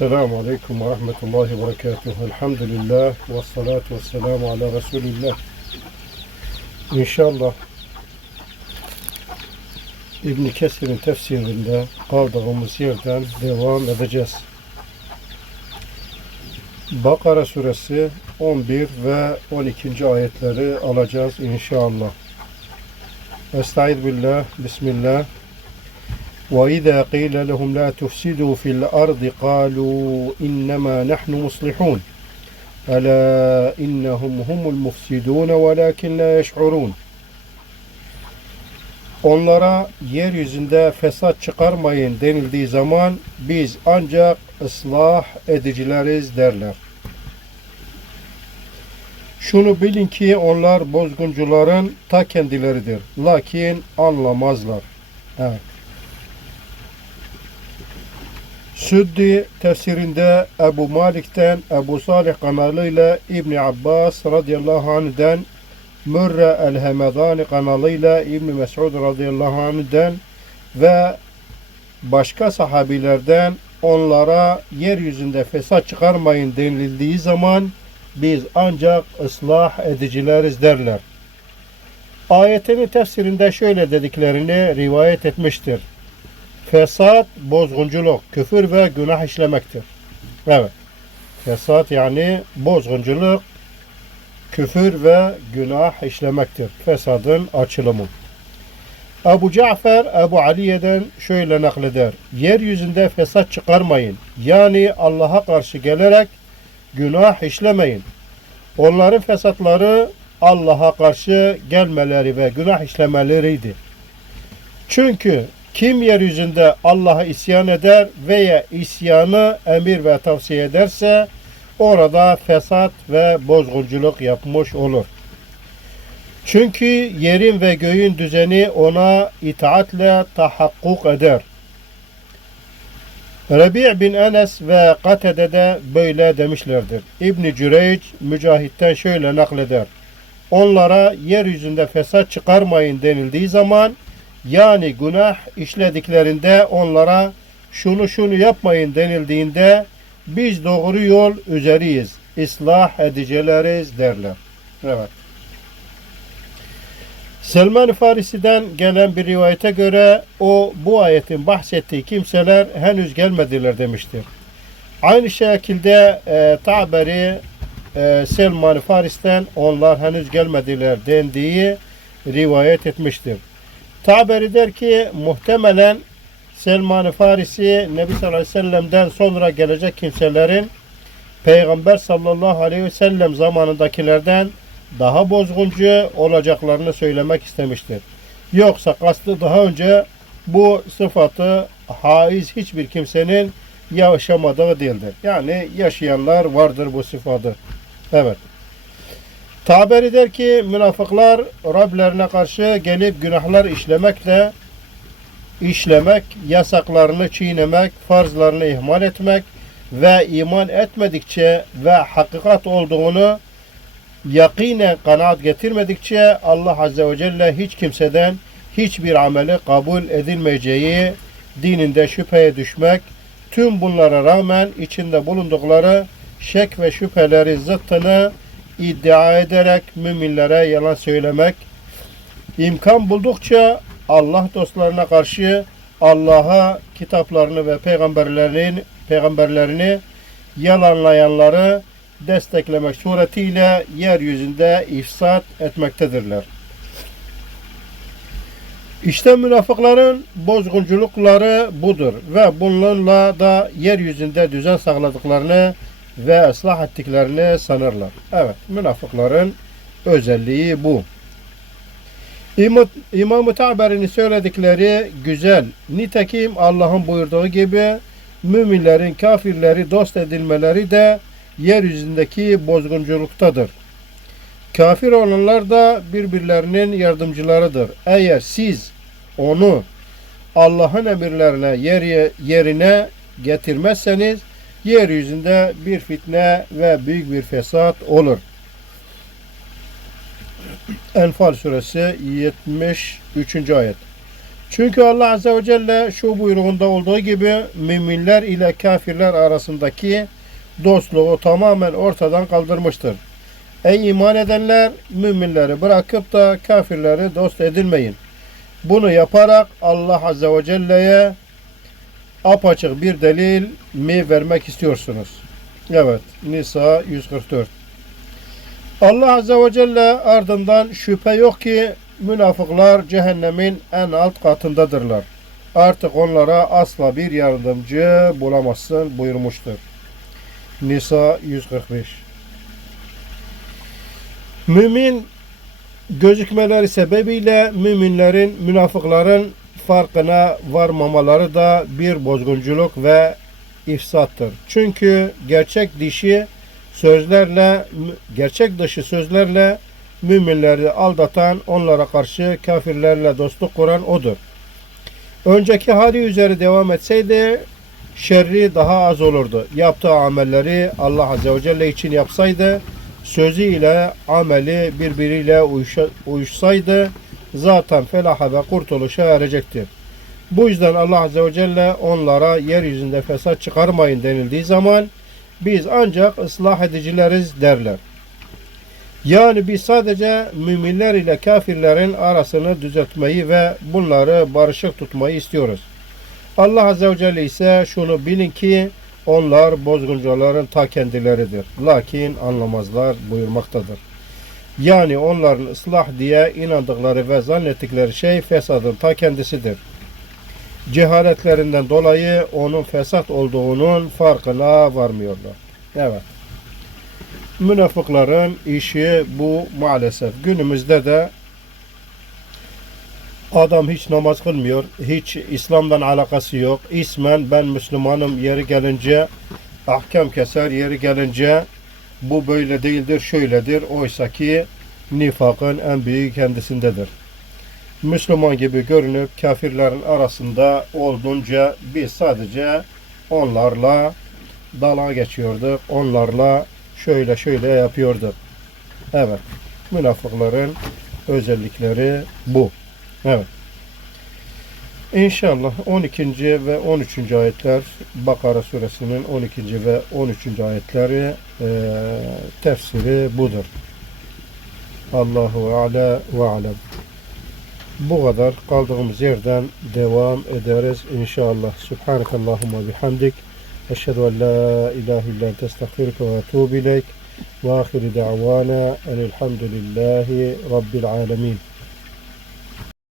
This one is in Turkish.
Aleyküm ve Rahmetullahi ve Berekatuhu. Elhamdülillah ve salatu ve selamu ala Resulillah. İnşallah İbn Kesir'in tefsirinde kaldığımız yerden devam edeceğiz. Bakara suresi 11 ve 12. ayetleri alacağız inşallah. Estaizu billah, bismillah. وإذا قيل لهم لا تفسدوا في الأرض قالوا إنما نحن مصلحون ألا إنهم هم المفسدون ولكن لا يشعرون Onlara yeryüzünde fesat çıkarmayın denildiği zaman biz ancak ıslah edicileriz derler. Şunu bilin ki onlar bozguncuların ta kendileridir. Lakin anlamazlar. Evet. Süddi tefsirinde Ebu Malik'ten Ebu Salih kanalıyla İbni Abbas radıyallahu anh'den Mürre el-Hemedani kanalıyla İbni Mesud radıyallahu anh'den ve başka sahabilerden onlara yeryüzünde fesat çıkarmayın denildiği zaman biz ancak ıslah edicileriz derler. Ayetinin tefsirinde şöyle dediklerini rivayet etmiştir. Fesat, bozgunculuk, küfür ve günah işlemektir. Evet. Fesat yani bozgunculuk, küfür ve günah işlemektir. Fesadın açılımı. Ebu Cafer Ebu Aliye'den şöyle nakleder. Yeryüzünde fesat çıkarmayın. Yani Allah'a karşı gelerek günah işlemeyin. Onların fesatları Allah'a karşı gelmeleri ve günah işlemeleriydi. Çünkü kim yeryüzünde Allah'a isyan eder veya isyanı emir ve tavsiye ederse orada fesat ve bozgunculuk yapmış olur. Çünkü yerin ve göğün düzeni ona itaatle tahakkuk eder. Rebi' bin Enes ve Katede de böyle demişlerdir. İbn Cüreyc Mücahit'ten şöyle nakleder. Onlara yeryüzünde fesat çıkarmayın denildiği zaman yani günah işlediklerinde onlara şunu şunu yapmayın denildiğinde biz doğru yol üzeriyiz. İslah edicileriz derler. Evet. Selman Farisi'den gelen bir rivayete göre o bu ayetin bahsettiği kimseler henüz gelmediler demiştir. Aynı şekilde e, Taberi e, Selman Faris'ten onlar henüz gelmediler dendiği rivayet etmiştir. Taberi der ki muhtemelen Selman-ı Farisi Nebi sallallahu aleyhi ve sellem'den sonra gelecek kimselerin Peygamber sallallahu aleyhi ve sellem zamanındakilerden daha bozguncu olacaklarını söylemek istemiştir. Yoksa kastı daha önce bu sıfatı haiz hiçbir kimsenin yaşamadığı değildir. Yani yaşayanlar vardır bu sıfatı. Evet. Taberi der ki münafıklar Rablerine karşı gelip günahlar işlemekle işlemek, yasaklarını çiğnemek, farzlarını ihmal etmek ve iman etmedikçe ve hakikat olduğunu yakinen kanaat getirmedikçe Allah Azze ve Celle hiç kimseden hiçbir ameli kabul edilmeyeceği dininde şüpheye düşmek, tüm bunlara rağmen içinde bulundukları şek ve şüpheleri zıttını iddia ederek müminlere yalan söylemek, imkan buldukça Allah dostlarına karşı Allah'a kitaplarını ve peygamberlerin peygamberlerini yalanlayanları desteklemek suretiyle yeryüzünde ifsat etmektedirler. İşte münafıkların bozgunculukları budur ve bunlarla da yeryüzünde düzen sağladıklarını ve ıslah ettiklerini sanırlar. Evet, münafıkların özelliği bu. İmam- İmam-ı Taberi'nin söyledikleri güzel. Nitekim Allah'ın buyurduğu gibi müminlerin kafirleri dost edilmeleri de yeryüzündeki bozgunculuktadır. Kafir olanlar da birbirlerinin yardımcılarıdır. Eğer siz onu Allah'ın emirlerine yer, yerine getirmezseniz yeryüzünde bir fitne ve büyük bir fesat olur. Enfal suresi 73. ayet. Çünkü Allah Azze ve Celle şu buyruğunda olduğu gibi müminler ile kafirler arasındaki dostluğu tamamen ortadan kaldırmıştır. Ey iman edenler müminleri bırakıp da kafirleri dost edinmeyin. Bunu yaparak Allah Azze ve Celle'ye apaçık bir delil mi vermek istiyorsunuz? Evet, Nisa 144. Allah Azze ve Celle ardından şüphe yok ki münafıklar cehennemin en alt katındadırlar. Artık onlara asla bir yardımcı bulamazsın buyurmuştur. Nisa 145 Mümin gözükmeleri sebebiyle müminlerin münafıkların farkına varmamaları da bir bozgunculuk ve ifsattır. Çünkü gerçek dişi sözlerle gerçek dışı sözlerle müminleri aldatan, onlara karşı kafirlerle dostluk kuran odur. Önceki hali üzeri devam etseydi şerri daha az olurdu. Yaptığı amelleri Allah Azze ve Celle için yapsaydı, sözüyle ameli birbiriyle uyuşa- uyuşsaydı zaten felaha ve kurtuluşa erecektir. Bu yüzden Allah Azze ve Celle onlara yeryüzünde fesat çıkarmayın denildiği zaman biz ancak ıslah edicileriz derler. Yani biz sadece müminler ile kafirlerin arasını düzeltmeyi ve bunları barışık tutmayı istiyoruz. Allah Azze ve Celle ise şunu bilin ki onlar bozguncuların ta kendileridir. Lakin anlamazlar buyurmaktadır. Yani onların ıslah diye inandıkları ve zannettikleri şey fesadın ta kendisidir. Cehaletlerinden dolayı onun fesat olduğunun farkına varmıyorlar. Evet. Münafıkların işi bu maalesef. Günümüzde de adam hiç namaz kılmıyor. Hiç İslam'dan alakası yok. İsmen ben Müslümanım yeri gelince ahkam keser yeri gelince bu böyle değildir şöyledir. Oysa ki nifakın en büyüğü kendisindedir. Müslüman gibi görünüp kafirlerin arasında olduğunca biz sadece onlarla dala geçiyorduk. Onlarla şöyle şöyle yapıyorduk. Evet. Münafıkların özellikleri bu. Evet. İnşallah 12. ve 13. ayetler Bakara suresinin 12. ve 13. ayetleri eee, tefsiri budur. Allahu Ala ve Alem. Bu kadar kaldığımız yerden devam ederiz inşallah. Subhanakallahumma bihamdik. Eşhedü en la ilahe illa ente estağfiruke ve etûbü ileyk. Ve ahiru da'vana enilhamdülillahi rabbil alemin.